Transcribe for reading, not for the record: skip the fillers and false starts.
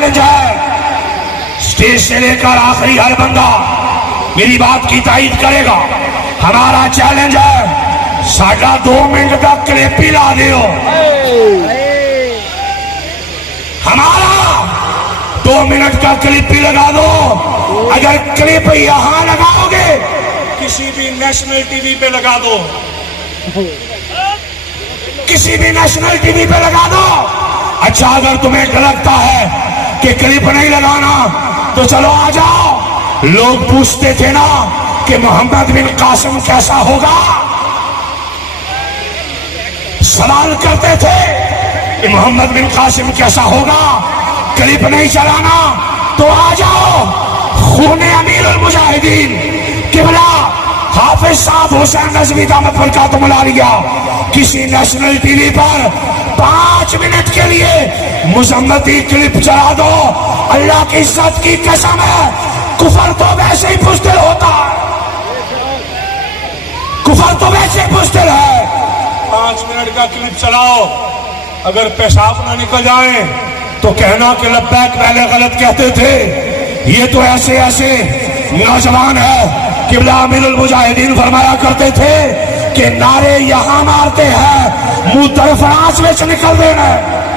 Challenge है, stage से लेकर आखिरी हर बंदा मेरी बात की तायीद करेगा। हमारा चैलेंज है, साढ़ा 2 मिनट का क्लिप ही ला दियो। हमारा 2 मिनट का क्लिप ही लगा दो। अगर क्लिप यहां लगाओगे, किसी भी नेशनल टीवी पे लगा दो, किसी भी नेशनल टीवी पे लगा दो। अच्छा, अगर तुम्हें लगता है कि क्लिप नहीं लगाना तो चलो आ जाओ। लोग पूछते थे ना कि मोहम्मद बिन कासिम कैसा होगा, सवाल करते थे कि मोहम्मद बिन कासिम कैसा होगा। क्लिप नहीं चलाना तो आ जाओ। खूने अमीरुल मुजाहिदीन किबला हाफिज साहब हुसैन नजवी दामद बरकातुहू आलिया किसी नेशनल टीवी पर 5 मिनट के लिए मुजम्मती क्लिप चला दो। अल्लाह की इज्जत की कसम है, कुफर तो वैसे ही बुज़दिल होता है, कुफर तो वैसे ही बुज़दिल है। 5 मिनट का क्लिप चलाओ, अगर पेशाब ना निकल जाए तो कहना कि लब्बैक पहले गलत कहते थे। ये तो ऐसे ऐसे नौजवान है, किबला अमीरुल मुजाहिदीन फरमाया करते थे कि नारे यहां मारते हैं, मुंह तरफ आंच में से निकल देना है।